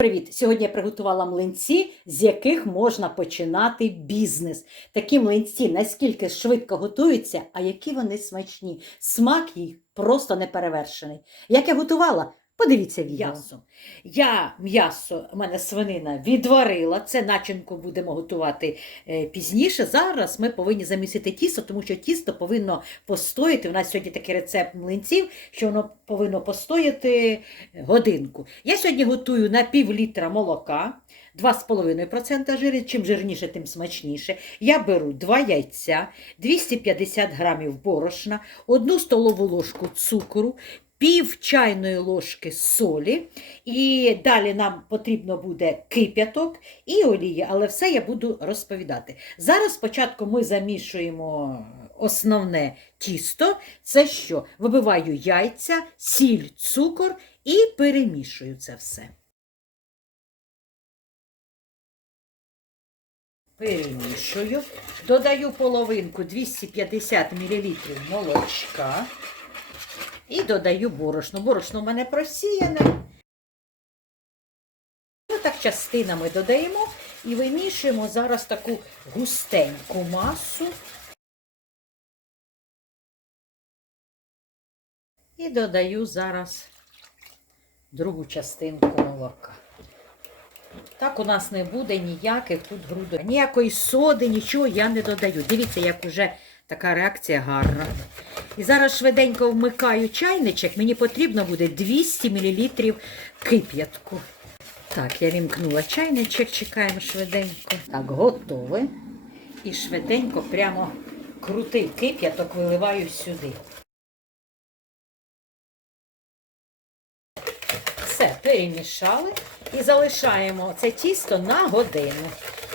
Привіт! Сьогодні я приготувала млинці, з яких можна починати бізнес. Такі млинці наскільки швидко готуються, а які вони смачні. Смак їх просто неперевершений. Як я готувала? Подивіться відео. М'ясо. Я м'ясо, у мене свинина відварила. Це начинку будемо готувати е, пізніше. Зараз ми повинні замісити тісто, тому що тісто повинно постояти. У нас сьогодні такий рецепт млинців, що воно повинно постояти годинку. Я сьогодні готую на пів літра молока. 2,5% жиру, чим жирніше, тим смачніше. Я беру 2 яйця, 250 грамів борошна, 1 столову ложку цукру, пів чайної ложки солі. І далі нам потрібно буде кип'яток і олія, але все я буду розповідати. Зараз спочатку ми замішуємо основне тісто. Це що? Вибиваю яйця, сіль, цукор і перемішую це все. Перемішую, додаю половинку 250 мл молочка і додаю борошно. Борошно в мене просіяне. Ми так частинами додаємо і вимішуємо зараз таку густеньку масу. І додаю зараз другу частинку молока. Так у нас не буде ніяких тут грудок. Ніякої соди, нічого я не додаю. Дивіться, як уже така реакція гарна. І зараз швиденько вмикаю чайничок. Мені потрібно буде 200 мл кип'ятку. Так, я вімкнула чайничок, чекаємо швиденько. Так, готове. І швиденько прямо крутий кип'яток виливаю сюди. Все, перемішали і залишаємо це тісто на годину.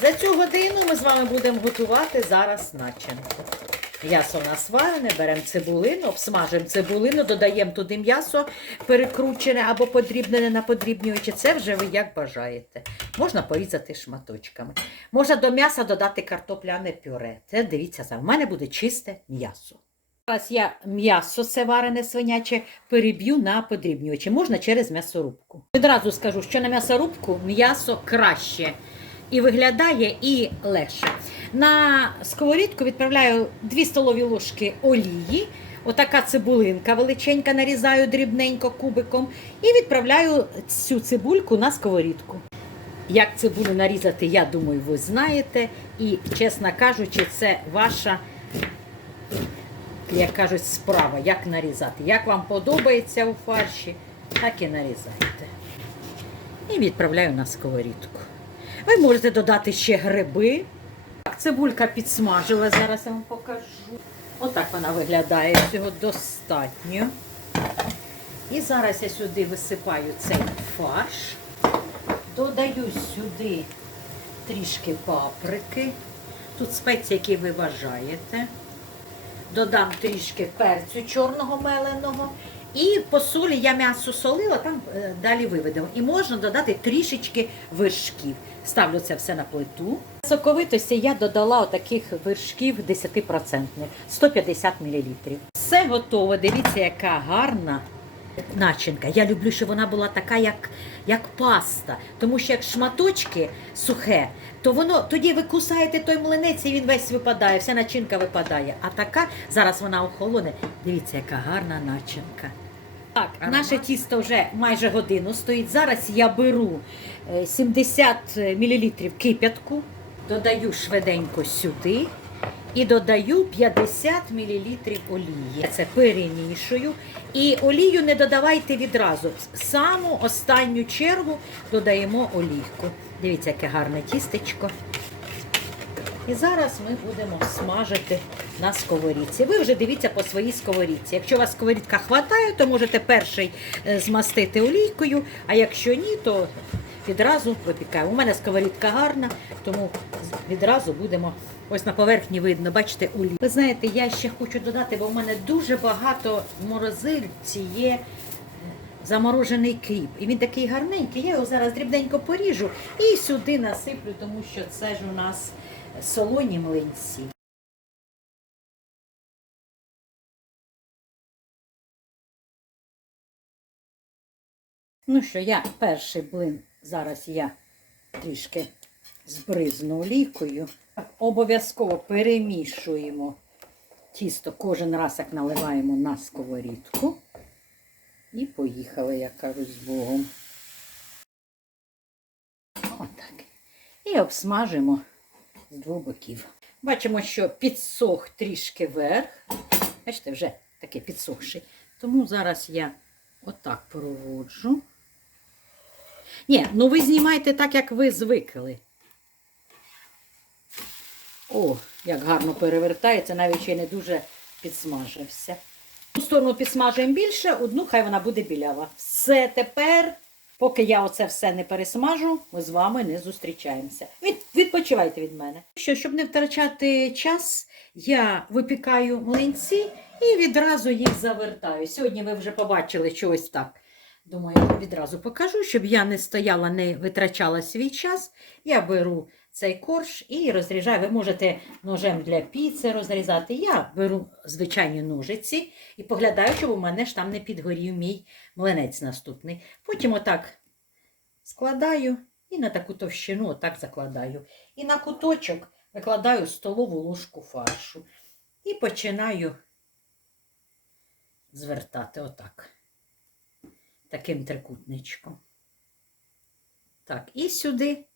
За цю годину ми з вами будемо готувати зараз начинку. М'ясо варене, беремо цибулину, обсмажимо цибулину, додаємо туди м'ясо перекручене або подрібнене на подрібнюючи. Це вже ви як бажаєте. Можна порізати шматочками. Можна до м'яса додати картопляне пюре. Це дивіться, в мене буде чисте м'ясо. Зараз я м'ясо це варене свиняче переб'ю на подрібнювачі. Можна через м'ясорубку. Відразу скажу, що на м'ясорубку м'ясо краще і виглядає, і легше. На сковорідку відправляю 2 столові ложки олії. Отака цибулинка величенька нарізаю дрібненько кубиком і відправляю цю цибульку на сковорідку. Як цибулю нарізати, я думаю, ви знаєте. І, чесно кажучи, це ваша як кажуть, справа, як нарізати. Як вам подобається у фарші, так і нарізайте. І відправляю на сковорідку. Ви можете додати ще гриби. Так, цибулька підсмажила, зараз я вам покажу. Отак вона виглядає, цього достатньо. І зараз я сюди висипаю цей фарш, додаю сюди трішки паприки. Тут спеції, які ви бажаєте додам трішки перцю чорного меленого. І по солі я м'ясо солила, там е, далі виведемо. І можна додати трішечки вершків. Ставлю це все на плиту. Соковитості я додала отаких вершків 10%, 150 мл. Все готово. Дивіться, яка гарна начинка. Я люблю, щоб вона була така, як, як паста. Тому що як шматочки сухе, то воно тоді ви кусаєте той млинець і він весь випадає, вся начинка випадає. А така, зараз вона охолоне. Дивіться, яка гарна начинка. Так, наше тісто вже майже годину стоїть. Зараз я беру е, 70 мл кип'ятку, додаю швиденько сюди і додаю 50 мл олії. Це перемішую. І олію не додавайте відразу. В саму останню чергу додаємо олійку. Дивіться, яке гарне тістечко. І зараз ми будемо смажити на сковорідці. Ви вже дивіться по своїй сковорідці. Якщо у вас сковорідка хватає, то можете перший е, змастити олійкою, а якщо ні, то відразу випікаємо. У мене сковорідка гарна, тому відразу будемо. Ось на поверхні видно, бачите, олію. Ви знаєте, я ще хочу додати, бо в мене дуже багато в морозильці є заморожений кріп. І він такий гарненький. Я його зараз дрібненько поріжу і сюди насиплю, тому що це ж у нас солоні млинці. Ну що, я перший блин Зараз я трішки збризну олійкою. Обов'язково перемішуємо тісто кожен раз, як наливаємо на сковорідку. І поїхали, як кажуть, з Богом. Отак. І обсмажимо з двох боків. Бачимо, що підсох трішки вверх. Бачите, вже таке підсохший. Тому зараз я отак проводжу. Ні, ну ви знімайте так, як ви звикли. О, як гарно перевертається, навіть ще не дуже підсмажився. Одну сторону підсмажуємо більше, одну хай вона буде білява. Все тепер, поки я оце все не пересмажу, ми з вами не зустрічаємося. Від, відпочивайте від мене. Що, щоб не втрачати час, я випікаю млинці і відразу їх завертаю. Сьогодні ви вже побачили щось так. Думаю, відразу покажу, щоб я не стояла, не витрачала свій час. Я беру цей корж і розріжаю. Ви можете ножем для піци розрізати. Я беру звичайні ножиці і поглядаю, щоб у мене ж там не підгорів мій млинець наступний. Потім отак складаю і на таку товщину отак закладаю. І на куточок викладаю столову ложку фаршу. І починаю звертати отак. Таким трикутничком. Так, і сюди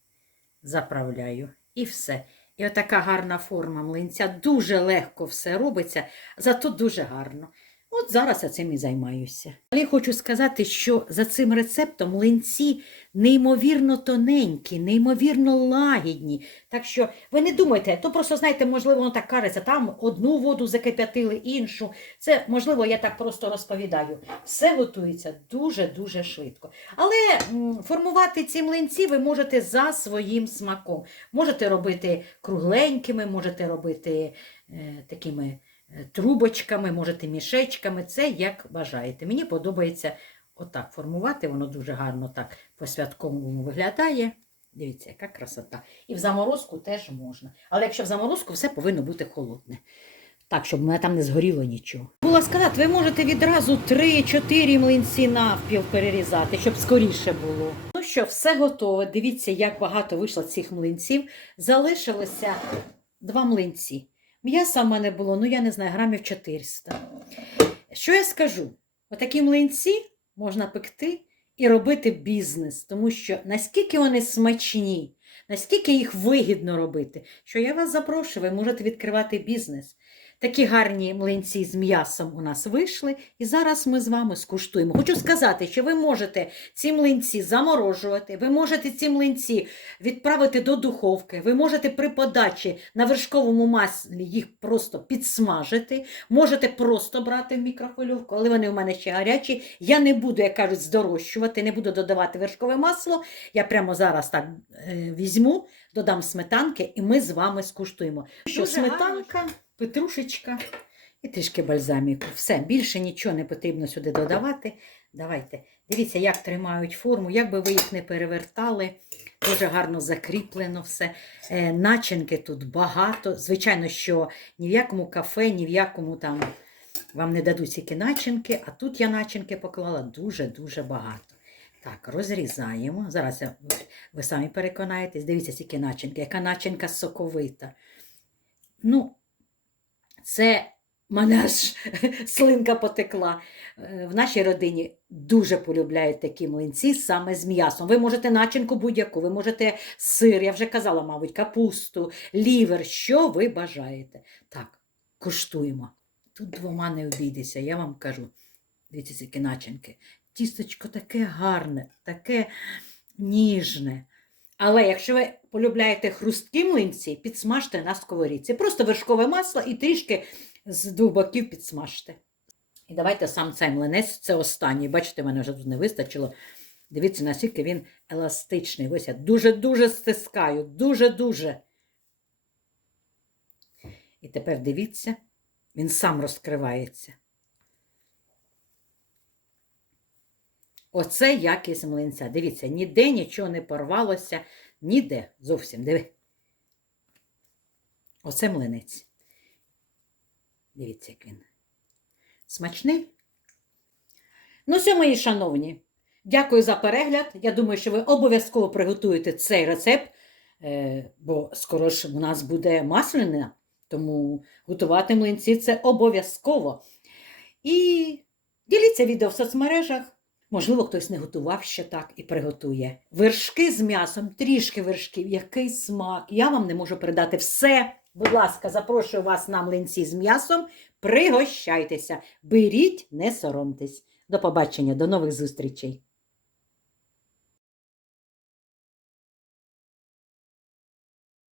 заправляю. І все. І отака гарна форма млинця. Дуже легко все робиться, зато дуже гарно. От зараз я цим і займаюся. Але хочу сказати, що за цим рецептом млинці неймовірно тоненькі, неймовірно лагідні. Так що ви не думайте, то просто, знаєте, можливо, воно так кажеться, там одну воду закип'ятили, іншу. Це, можливо, я так просто розповідаю. Все готується дуже-дуже швидко. Але формувати ці млинці ви можете за своїм смаком. Можете робити кругленькими, можете робити е, такими трубочками, можете мішечками. Це як бажаєте. Мені подобається отак формувати, воно дуже гарно так по-святковому виглядає. Дивіться, яка красота. І в заморозку теж можна. Але якщо в заморозку, все повинно бути холодне. Так, щоб мене там не згоріло нічого. Була сказати, ви можете відразу 3-4 млинці навпіл перерізати, щоб скоріше було. Ну що, все готове. Дивіться, як багато вийшло цих млинців. Залишилося два млинці. М'яса в мене було, ну я не знаю, грамів 400. Що я скажу? Отакі млинці можна пекти і робити бізнес, тому що наскільки вони смачні, наскільки їх вигідно робити, що я вас запрошую, ви можете відкривати бізнес. Такі гарні млинці з м'ясом у нас вийшли, і зараз ми з вами скуштуємо. Хочу сказати, що ви можете ці млинці заморожувати, ви можете ці млинці відправити до духовки, ви можете при подачі на вершковому маслі їх просто підсмажити, можете просто брати в мікрохвильовку, але вони у мене ще гарячі. Я не буду, як кажуть, здорожчувати, не буду додавати вершкове масло. Я прямо зараз так е, візьму, додам сметанки, і ми з вами скуштуємо. Що Дуже сметанка, петрушечка і трішки бальзаміку. Все, більше нічого не потрібно сюди додавати. Давайте. Дивіться, як тримають форму, як би ви їх не перевертали. Дуже гарно закріплено все. Е, начинки тут багато. Звичайно, що ні в якому кафе, ні в якому там вам не дадуть тільки начинки, а тут я начинки поклала дуже-дуже багато. Так, розрізаємо. Зараз ви самі переконаєтесь, дивіться, скільки начинки, яка начинка соковита. Ну, це мене аж слинка потекла. Е, В нашій родині дуже полюбляють такі млинці саме з м'ясом. Ви можете начинку будь-яку, ви можете сир, я вже казала, мабуть, капусту, лівер, що ви бажаєте. Так, куштуємо. Тут двома не обійдеться, я вам кажу. Дивіться, які начинки. Тісточко таке гарне, таке ніжне. Але якщо ви полюбляєте хрусткі млинці, підсмажте на сковорідці. Просто вершкове масло і трішки з двох боків підсмажте. І давайте сам цей млинець, це останній. Бачите, мене вже тут не вистачило. Дивіться, наскільки він еластичний. Ось я дуже-дуже стискаю, дуже-дуже. І тепер дивіться, він сам розкривається. Оце якість млинця. Дивіться, ніде нічого не порвалося, ніде зовсім. Диви. Оце млинець. Дивіться, як він. Смачний. Ну, все, мої шановні. Дякую за перегляд. Я думаю, що ви обов'язково приготуєте цей рецепт, е, бо скоро ж у нас буде маслянина, тому готувати млинці це обов'язково. І діліться відео в соцмережах. Можливо, хтось не готував ще так і приготує. Вершки з м'ясом, трішки вершків, який смак. Я вам не можу передати все. Будь ласка, запрошую вас на млинці з м'ясом. Пригощайтеся, беріть, не соромтесь. До побачення, до нових зустрічей.